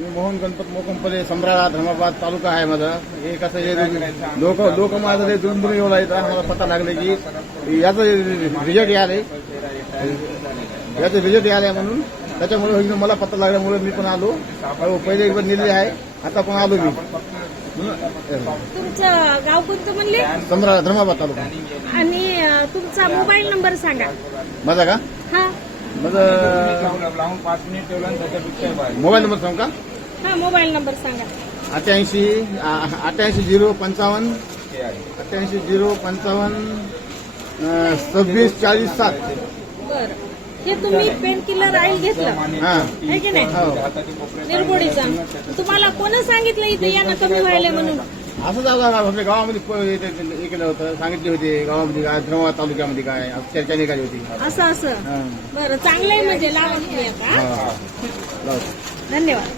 मी मोहन गणपत मोकंपले समराळा धर्माबाद तालुका आहे माझा. हे कसं लोक माझं ते दुरून येऊ लागले. मला पत्ता लागले की याचं रिझल्ट आले म्हणून त्याच्यामुळे मला पत्ता लागल्यामुळे मी पण आलो. पहिले एकदा नेले आहे, आता पण आलो मी. तुमचं गाव कोणतं म्हणले? समराळा धर्माबाद तालुका. आणि तुमचा मोबाईल नंबर सांगा. माझा का? हा माझा मोबाईल नंबर सांगू का? हा मोबाईल नंबर सांगा. 88 055 26 40 7. बरं, हे तुम्ही पेन किलर ऑइल घेतलं आहे की नाही? निरगुडीचा. तुम्हाला कोण सांगितलं इथे यानं कमी व्हायला म्हणून? असं जाऊ आपल्या गावामध्ये हे केलं होतं, सांगितले होते गावामध्ये काय धर्माबाद तालुक्यामध्ये काय चर्चा निघाली होती. असं बरं, चांगलं आहे म्हणजे लावा तुम्ही आता. हा. धन्यवाद.